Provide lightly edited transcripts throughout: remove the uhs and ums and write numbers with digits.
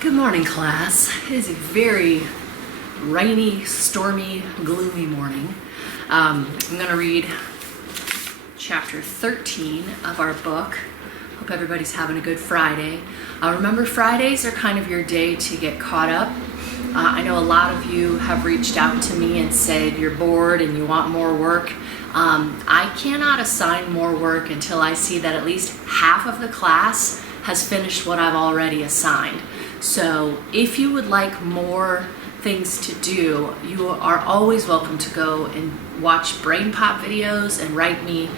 Good morning, class. It is a very rainy, stormy, gloomy morning. I'm going to read chapter 13 of our book. Hope everybody's having a good Friday. Remember, Fridays are kind of your day to get caught up. I know a lot of you have reached out to me and said you're bored and you want more work. I cannot assign more work until I see that at least half of the class has finished what I've already assigned. So if you would like more things to do, you are always welcome to go and watch BrainPop videos and write me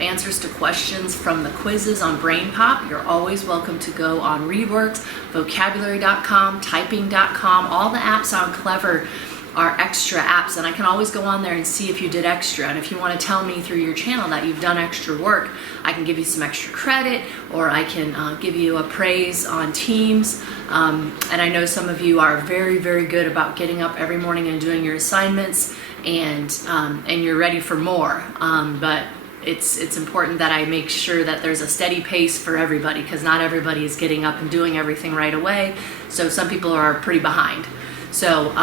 answers to questions from the quizzes on BrainPop. You're always welcome to go on ReadWorks, vocabulary.com, typing.com. All the apps on Clever are extra apps, and I can always go on there and see if you did extra. And if you want to tell me through your channel that you've done extra work, I can give you some extra credit, or I can give you a praise on Teams. And I know some of you are very, very good about getting up every morning and doing your assignments, and you're ready for more. But it's important that I make sure that there's a steady pace for everybody, because not everybody is getting up and doing everything right away. So some people are pretty behind. So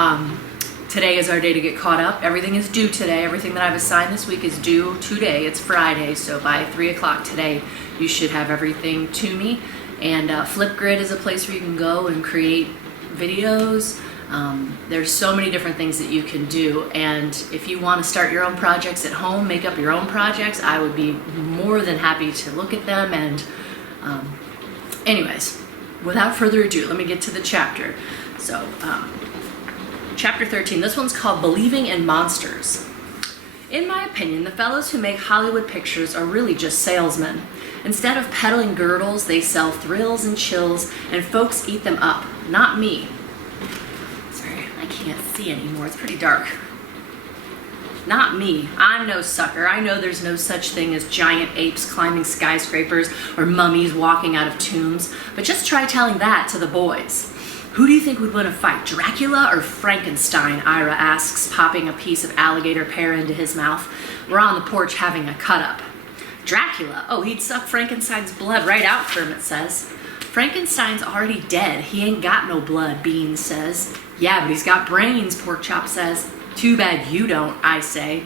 today is our day to get caught up. Everything is due today. Everything that I've assigned this week is due today. It's Friday, so by 3 o'clock today, you should have everything to me. And Flipgrid is a place where you can go and create videos. There's so many different things that you can do. And if you want to start your own projects at home, make up your own projects, I would be more than happy to look at them. And anyways, without further ado, let me get to the chapter. So, Chapter 13, this one's called Believing in Monsters. In my opinion, the fellows who make Hollywood pictures are really just salesmen. Instead of peddling girdles, they sell thrills and chills, and folks eat them up. Not me. Sorry, I can't see anymore. It's pretty dark. Not me. I'm no sucker. I know there's no such thing as giant apes climbing skyscrapers or mummies walking out of tombs, but just try telling that to the boys. Who do you think would win a fight, Dracula or Frankenstein? Ira asks, popping a piece of alligator pear into his mouth. We're on the porch having a cut-up. Dracula? Oh, he'd suck Frankenstein's blood right out, Kermit says. Frankenstein's already dead. He ain't got no blood, Beans says. Yeah, but he's got brains, Porkchop says. Too bad you don't, I say.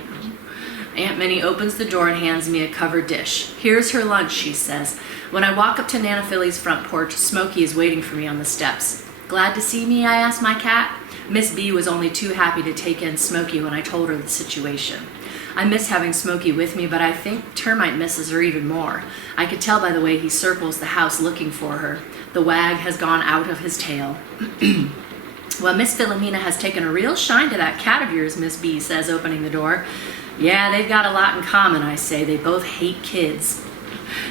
Aunt Minnie opens the door and hands me a covered dish. Here's her lunch, she says. When I walk up to Nana Philly's front porch, Smokey is waiting for me on the steps. Glad to see me, I asked my cat. Miss B was only too happy to take in Smokey when I told her the situation. I miss having Smokey with me, but I think Termite misses her even more. I could tell by the way he circles the house looking for her. The wag has gone out of his tail. Well, Miss Philomena has taken a real shine to that cat of yours, Miss B says, opening the door. Yeah, they've got a lot in common, I say. They both hate kids.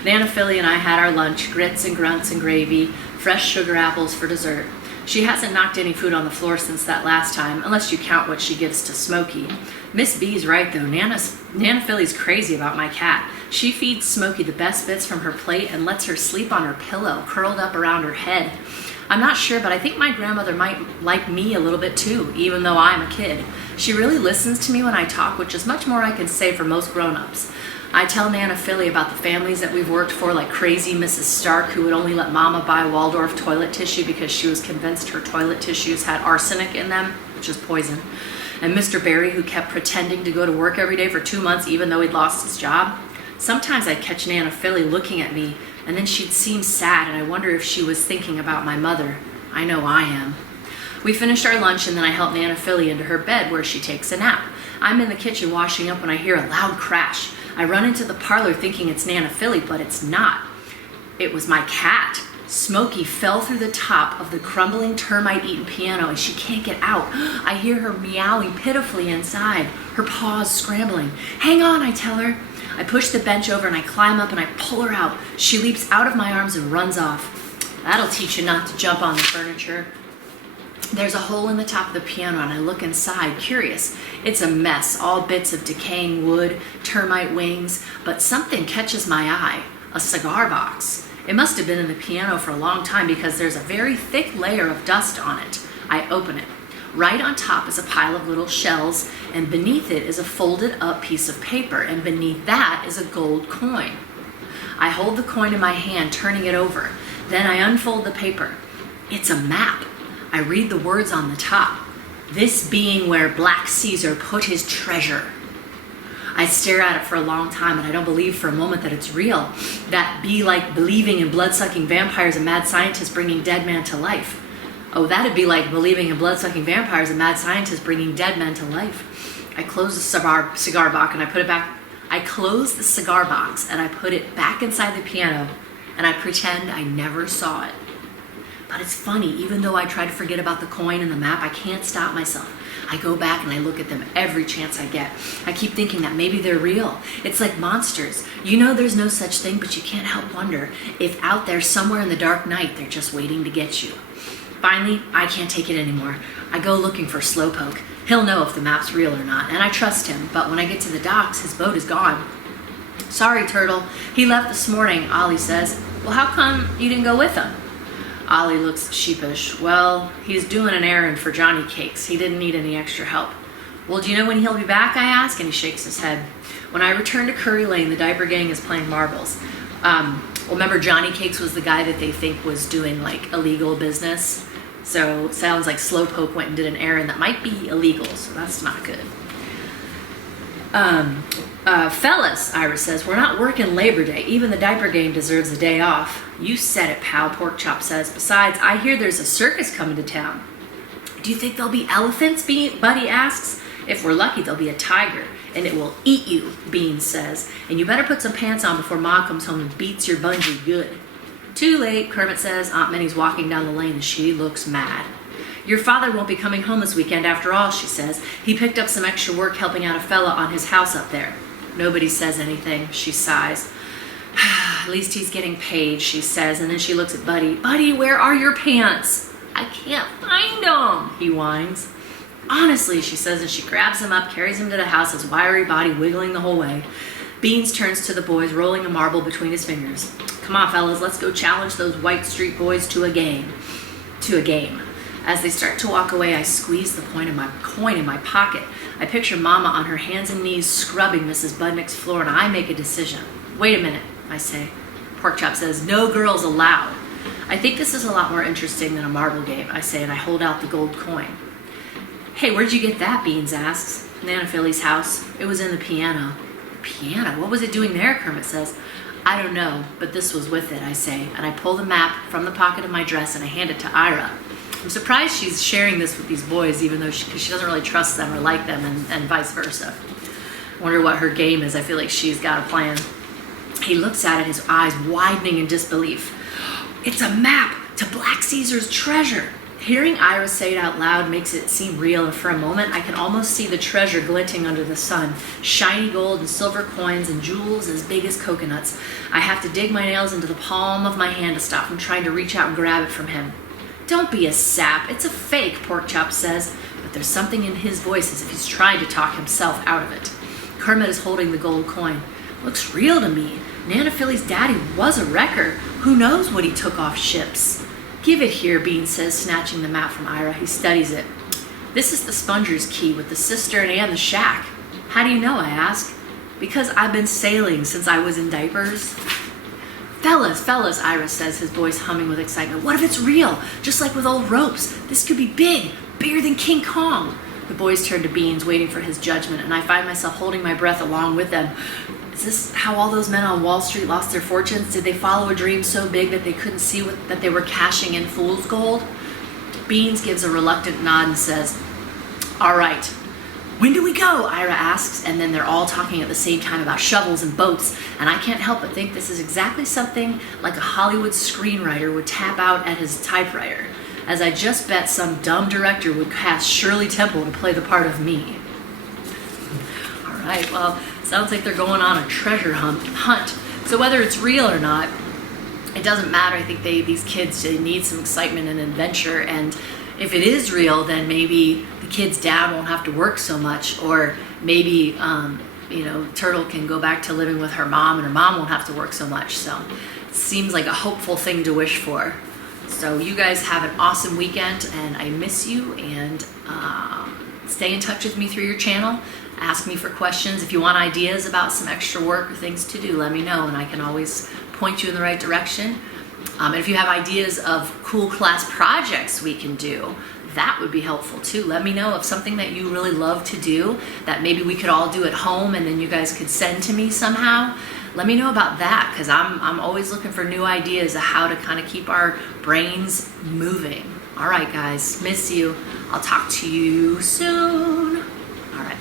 Nana Philly and I had our lunch, grits and grunts and gravy, fresh sugar apples for dessert. She hasn't knocked any food on the floor since that last time, unless you count what she gives to Smokey. Miss B's right, though. Nana Philly's crazy about my cat. She feeds Smokey the best bits from her plate and lets her sleep on her pillow, curled up around her head. I'm not sure, but I think my grandmother might like me a little bit too, even though I'm a kid. She really listens to me when I talk, which is much more I can say for most grown-ups. I tell Nana Philly about the families that we've worked for, like crazy Mrs. Stark, who would only let Mama buy Waldorf toilet tissue because she was convinced her toilet tissues had arsenic in them, which is poison. And Mr. Barry, who kept pretending to go to work every day for 2 months even though he'd lost his job. Sometimes I'd catch Nana Philly looking at me, and then she'd seem sad, and I wonder if she was thinking about my mother. I know I am. We finished our lunch, and then I helped Nana Philly into her bed where she takes a nap. I'm in the kitchen washing up when I hear a loud crash. I run into the parlor thinking it's Nana Philly, but it's not. It was my cat. Smokey fell through the top of the crumbling termite-eaten piano, and she can't get out. I hear her meowing pitifully inside, her paws scrambling. Hang on, I tell her. I push the bench over and I climb up and I pull her out. She leaps out of my arms and runs off. That'll teach you not to jump on the furniture. There's a hole in the top of the piano and I look inside, curious. It's a mess, all bits of decaying wood, termite wings, but something catches my eye, a cigar box. It must have been in the piano for a long time because there's a very thick layer of dust on it. I open it. Right on top is a pile of little shells, and beneath it is a folded up piece of paper, and beneath that is a gold coin. I hold the coin in my hand, turning it over. Then I unfold the paper. It's a map. I read the words on the top. This being where Black Caesar put his treasure. I stare at it for a long time, and I don't believe for a moment that it's real. That be like believing in blood-sucking vampires and mad scientists bringing dead man to life. Oh, that'd be like believing in blood-sucking vampires and mad scientists bringing dead men to life. I close the cigar box and I put it back. I close the cigar box and I put it back inside the piano, and I pretend I never saw it. But it's funny, even though I try to forget about the coin and the map, I can't stop myself. I go back and I look at them every chance I get. I keep thinking that maybe they're real. It's like monsters. You know there's no such thing, but you can't help wonder if out there somewhere in the dark night, they're just waiting to get you. Finally, I can't take it anymore. I go looking for Slowpoke. He'll know if the map's real or not, and I trust him, but when I get to the docks, his boat is gone. Sorry, Turtle. He left this morning, Ollie says. Well, how come you didn't go with him? Ollie looks sheepish. Well, he's doing an errand for Johnny Cakes. He didn't need any extra help. Well, do you know when he'll be back, I ask, and he shakes his head. When I return to Curry Lane, the diaper gang is playing marbles. Remember Johnny Cakes was the guy that they think was doing like illegal business? So it sounds like Slowpoke went and did an errand that might be illegal, so that's not good. Fellas, Iris says, we're not working Labor Day. Even the diaper game deserves a day off. You said it, pal, Porkchop says. Besides, I hear there's a circus coming to town. Do you think there'll be elephants, Buddy asks. If we're lucky, there'll be a tiger, and it will eat you, Beans says. And you better put some pants on before Ma comes home and beats your bungee good. Too late, Kermit says. Aunt Minnie's walking down the lane, and she looks mad. Your father won't be coming home this weekend after all, she says. He picked up some extra work helping out a fella on his house up there. Nobody says anything. She sighs. At least he's getting paid, she says, and then she looks at Buddy. Buddy, where are your pants? I can't find them, he whines. Honestly, she says, and she grabs him up, carries him to the house, his wiry body wiggling the whole way. Beans turns to the boys, rolling a marble between his fingers. Come on, fellas, let's go challenge those White Street boys to a game. As they start to walk away, I squeeze the coin in my pocket. I picture Mama on her hands and knees scrubbing Mrs. Budnick's floor, and I make a decision. Wait a minute, I say. Porkchop says, no girls allowed. I think this is a lot more interesting than a marble game, I say, and I hold out the gold coin. Hey, where'd you get that, Beans asks. Nana Philly's house. It was in the piano. Piano? What was it doing there, Kermit says. I don't know, but this was with it, I say, and I pull the map from the pocket of my dress and I hand it to Ira. I'm surprised she's sharing this with these boys, even though she doesn't really trust them or like them, and vice versa. I wonder what her game is. I feel like she's got a plan. He looks at it, his eyes widening in disbelief. It's a map to Black Caesar's treasure. Hearing Ira say it out loud makes it seem real, and for a moment I can almost see the treasure glinting under the sun. Shiny gold and silver coins and jewels as big as coconuts. I have to dig my nails into the palm of my hand to stop from trying to reach out and grab it from him. Don't be a sap, it's a fake, Porkchop says, but there's something in his voice as if he's trying to talk himself out of it. Kermit is holding the gold coin. Looks real to me. Nana Philly's daddy was a wrecker. Who knows what he took off ships? Give it here, Bean says, snatching the map from Ira. He studies it. This is the Sponger's key with the cistern and the shack. How do you know, I ask. Because I've been sailing since I was in diapers. Fellas, Ira says, his voice humming with excitement. What if it's real? Just like with old ropes. This could be big, bigger than King Kong. The boys turn to Beans, waiting for his judgment, and I find myself holding my breath along with them. Is this how all those men on Wall Street lost their fortunes? Did they follow a dream so big that they couldn't see that they were cashing in fool's gold? Beans gives a reluctant nod and says, all right. When do we go? Ira asks, and then they're all talking at the same time about shovels and boats, and I can't help but think this is exactly something like a Hollywood screenwriter would tap out at his typewriter, as I just bet some dumb director would cast Shirley Temple to play the part of me. All right, well, sounds like they're going on a treasure hunt. So whether it's real or not, it doesn't matter. I think these kids, they need some excitement and adventure, and if it is real, then maybe the kid's dad won't have to work so much, or maybe Turtle can go back to living with her mom, and her mom won't have to work so much. So it seems like a hopeful thing to wish for. So you guys have an awesome weekend, and I miss you, and stay in touch with me through your channel. Ask me for questions. If you want ideas about some extra work or things to do, let me know, and I can always point you in the right direction. And if you have ideas of cool class projects we can do, that would be helpful too. Let me know of something that you really love to do that maybe we could all do at home and then you guys could send to me somehow. Let me know about that, because I'm always looking for new ideas of how to kind of keep our brains moving. All right, guys, miss you. I'll talk to you soon. All right.